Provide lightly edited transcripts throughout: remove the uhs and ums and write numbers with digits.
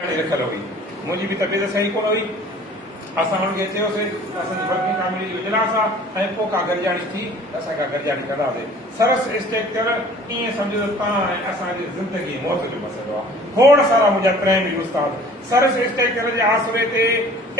रखल हुई मुंहिंजी बि तबियत सही कोन हुई असां हुनखे चयोसीं असांजी वर्किंग फैमिली जो इजलास आहे ऐं पोइ का गॾिजाणी थी असां का गॾिजाणी कंदासीं सरस स्ट्रक्चर ईअं सम्झो तव्हां ऐं असांजी ज़िंदगी मौत जो मसइलो आहे खोड़ सारा मुंहिंजा प्राइमरी उस्ताद सरस स्ट्रक्चर जे आसरे ते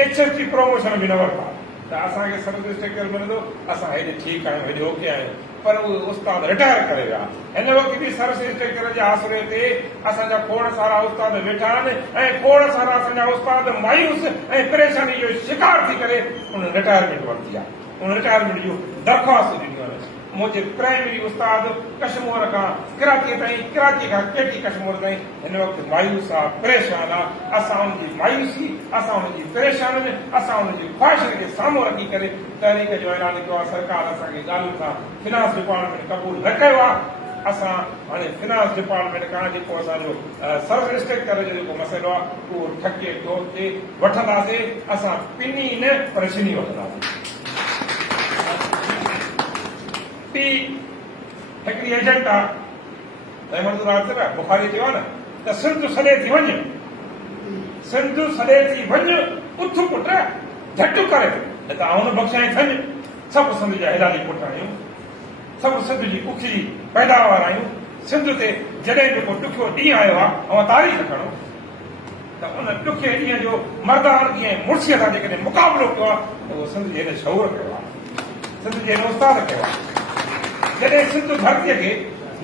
HST प्रमोशन बि न वरिता त असांखे सरस स्ट्रक्चर मिलंदो असां हेॾे ठीकु आहियूं हेॾे ओके आहियूं पर उहे उस्ताद रिटायर करे विया हिन वक़्तु बि सरस स्ट्रक्चर जे आसरे ते असांजा खोड़ सारा उस्ताद वेठा आहिनि ऐं खोड़ सारा असांजा उस्ताद मायूस ऐं परेशानी जो शिकार थी करे उन रिटायरमेंट वरिती आहे उन रिटायरमेंट जूं दरख़्वास्त ॾिनियूं आहिनि मुंहिंजे प्राइमरी उस्ताद कश्मीर खां कराची ताईं कराची खां केटी कश्मीर ताईं हिन वक़्तु मायूस आहे परेशान आहे असां हुनजी मायूसी असां हुनजी परेशानी असां हुनजी ख़्वाहिशनि खे साम्हूं रखी करे तहरीक जो ऐलान कयो आहे सरकार असांखे ॻाल्हियुनि खां फिनांस डिपार्टमेंट क़बूल न कयो आहे असां हाणे फिनांस डिपार्टमेंट खां जेको असांजो सर्विस स्ट्रक्चर जो जेको मसइलो आहे उहो ठके तौर ते वठंदासीं असां पिनी न पर छिनी वठंदासीं हिकिड़ी एजेंट आहे बुखारी चयो आहे न त सिंध सॾे थी वञ सिंध सॾे थी वञ उथ पुट झटि करे न त आउं न बख़्शाए थञ सभु सिंध जा हिलाली पुट आहियूं सभु सिंध जी उखी पैदावार आहियूं सिंध ते जॾहिं जेको ॾुखियो ॾींहुं आयो आहे ऐं तारीख़ खणो त उन ॾुखे ॾींहं जो मर्दानगी ऐं मुड़सीअ सां जेकॾहिं मुक़ाबिलो कयो आहे त उहो सिंध जे हिन शौर कयो आहे सिंध जे हिन उस्ताद कयो आहे जॾहिं सिंध धरतीअ खे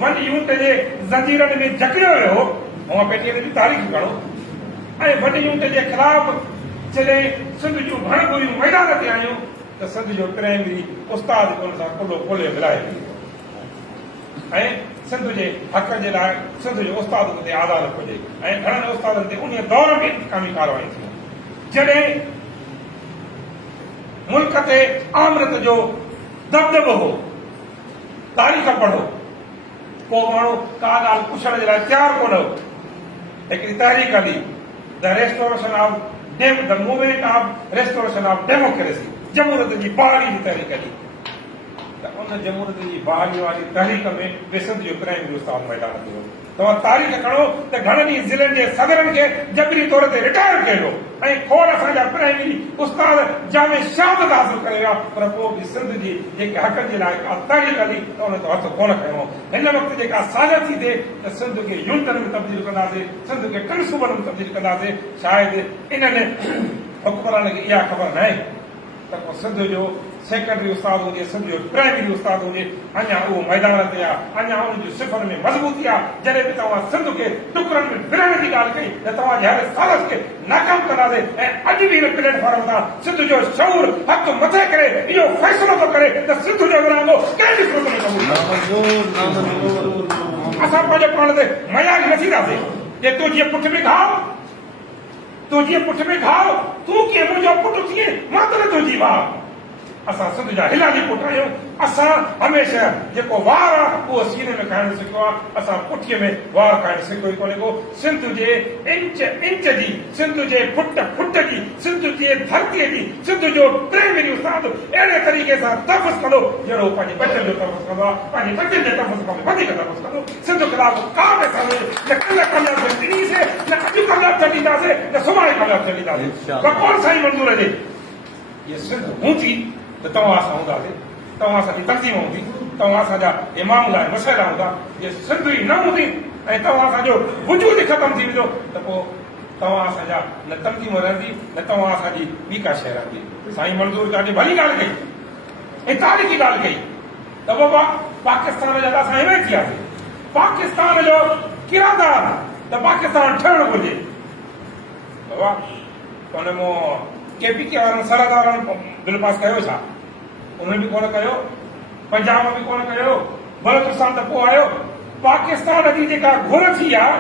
वन यूनिट जे ज़ंजीरनि में जकड़ियो वियो ऐं पेटीअ जी तारीख़ खणो ऐं वन यूनिट जे ख़िलाफ़ जॾहिं सिंध जूं घण ॿुरियूं मैदान ते आयूं त सिंध जो प्राइमरी उस्ताद हुन सां कुल्लो खोले मिलाए ऐं सिंध जे हक़ जे लाइ सिंध जो उस्ताद ते आज़ाद हुजे ऐं घणनि उस्तादनि ते उन दौर में इंतकामी कार्रवाई थियूं जॾहिं मुल्क ते आमरत जो दबदबो हो तारीख़ पढ़ो को माण्हू का ॻाल्हि पुछण जे लाइ तयारु कोन हो हिकिड़ी तहरीक हली the restoration of the movement of restoration of democracy जमहूरियत जी बहाली जी तहरीक हली त उन जमहूरियत जी बहाली वारी तहरीक में बि सिंध जो प्राइमरी उस्ताद मैदान ते हो तव्हां तारीख़ खणो त घणनि ई ज़िलनि जे सदरनि खे जबरी तौर ते रिटायर कयो ऐं खोड़ असांजा प्राइमरी उस्ताद जामे शहादत हासिल करे विया पर पोइ बि सिंध जी जेके हक़ जे लाइ का तहरीक हली त उन ते हथु कोन खयो हिन वक़्तु जेका साज़ थी थिए त सिंध खे यूनिटनि में तब्दील कंदासीं सिंध खे टिनि सूबनि में तब्दील कंदासीं शायदि इन्हनि हुकमरान खे इहा ख़बर न आहे त पोइ सिंध जो सेकेंडरी उस्ताद हुजे सिंध जो प्राइमरी उस्ताद हुजे अञा उहो मैदान ते आहे अञा उनजी सिफ़नि में मज़बूती आहे जॾहिं बि तव्हां सिंध खे टुकड़नि में विरहण जी ॻाल्हि कई त तव्हांजे हर सालस खे नाकाम कंदासीं ऐं अॼु बि हिन प्लेटफॉर्म तां सिंध जो शऊर हथ मथे करे इहो फ़ैसिलो थो करे त सिंध जो विरहाङो कंहिं बि सूरत में असां पंहिंजे पाण ते मयार न थींदासीं जे तूं जीअं पुठ में घाव तूं जीअं पुठ में घाव तूं कीअं मुंहिंजो पुटु थिए मां त न तुंहिंजी भाउ असां सिंध जा हिलाली पुट आहियूं असां हमेशह जेको वार आहे उहो सीने में खाइण सिखियो आहे असां पुठीअ में वार खाइण सिखियो ई कोन्हे को सिंध जे इंच इंच जी सिंध जे फुट फुट जी सिंध जे धरतीअ जी सिंध जो प्राइमरी उस्ताद अहिड़े तरीक़े सां तफ़्ज़ कंदो जहिड़ो पंहिंजे बचनि जो तफ़्ज़ कंदो आहे पंहिंजे बचनि जे तफ़्ज़ खां वधीक तफ़्ज़ कंदो सिंध ख़िलाफ़ का बि असां न कल्ह कामयाब ॾिनीसीं न अॼु कामयाब छॾींदासीं न सुभाणे कामयाब छॾींदासीं कौन साईं मंज़ूर ॾे इहा सिंध हूंदी त तव्हां असां हूंदासीं तव्हां असांजी तक़सीम हूंदी तव्हां असांजा इमाम लाइ मसइला हूंदा जे सिंध ई न हूंदी ऐं तव्हां असांजो वजूद ई ख़तमु थी वेंदो त पोइ तव्हां असांजा न तक़सीम रहंदी न तव्हां असांजी ॿी का शइ रहंदी साईं मंज़ूर ॾाढी भली ॻाल्हि कई ऐं तारीख़ी ॻाल्हि कई त बाबा पाकिस्तान जा असां इहे थियासीं पाकिस्तान जो किरादार त पाकिस्तान ठहिणो घुरिजे बाबा हुन मां KPK वारनि सरहद वारनि बिल पास कयो छा उन्हनि बि कोन कयो पंजाब में बि कोन कयो बलोचिस्तान त पोइ आयो पाकिस्तान जी जेका घुर थी आहे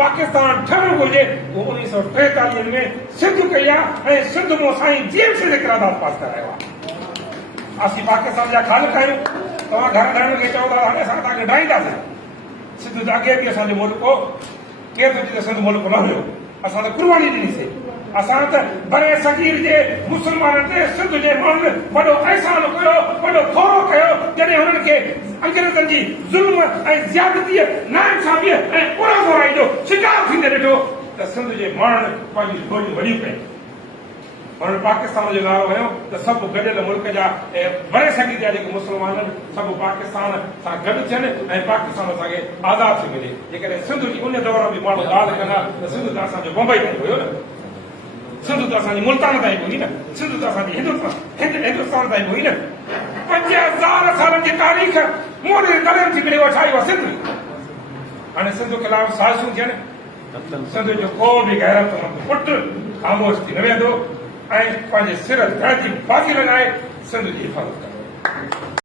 पाकिस्तान ठहिणो घुरिजे उहो 1943 में सिंध कई आहे ऐं सिंध मां साईं जेम्स जे किरादार पास करायो आहे असीं पाकिस्तान जा ख़ालिक आहियूं तव्हां घर ठाहिण खे चओ था हाणे असां तव्हांखे ठाहींदासीं सिंध त अॻे बि असांजो मुल्क हो केरु त सिंध मुल्क न हुयो असां त कुर्बानी ॾिनीसीं असां त बरे सगीर जे मुस्लमाननि ते सिंध जे माण्हुनि वॾो अहसान कयो वॾो थोरो कयो जॾहिं हुननि खे अंग्रेज़नि जी ज़ुल्म ऐं ज़्यादतीअ नाइंसाफ़ीअ ऐं उणा बुराई जो शिकार थींदे ॾिठो त सिंध जे माण्हुनि पंहिंजी ॿोलियूं वॾियूं कयूं हुननि पाकिस्तान जो नालो खयो त सभु गॾियल मुल्क जा ऐं वरे सघी था जेके मुस्लमान आहिनि सभु पाकिस्तान सां गॾु थियनि ऐं पाकिस्तान असांखे आज़ादु थी मिले जेकॾहिं सिंध जी उन दौर में माण्हू ॻाल्हि कंदा त सिंध त असांजो बम्बई ताईं हुयो न सिंध त असांजी मुल्तान ताईं हुई न सिंध त असांजी हिंदुस्तान ताईं हुई न 5000 सालनि जी तारीख़ मोदी कदम थी मिले उहा छा आहे सिंध हाणे सिंध खिलाफ़ साज़िशूं थियनि सिंध जो को बि गैरतमंद पुट ख़ामोश थी न वेंदो ऐं पंहिंजे सिर दर्द जी बाज़ी लॻाए सिंध जी हिफ़ाज़त कंदो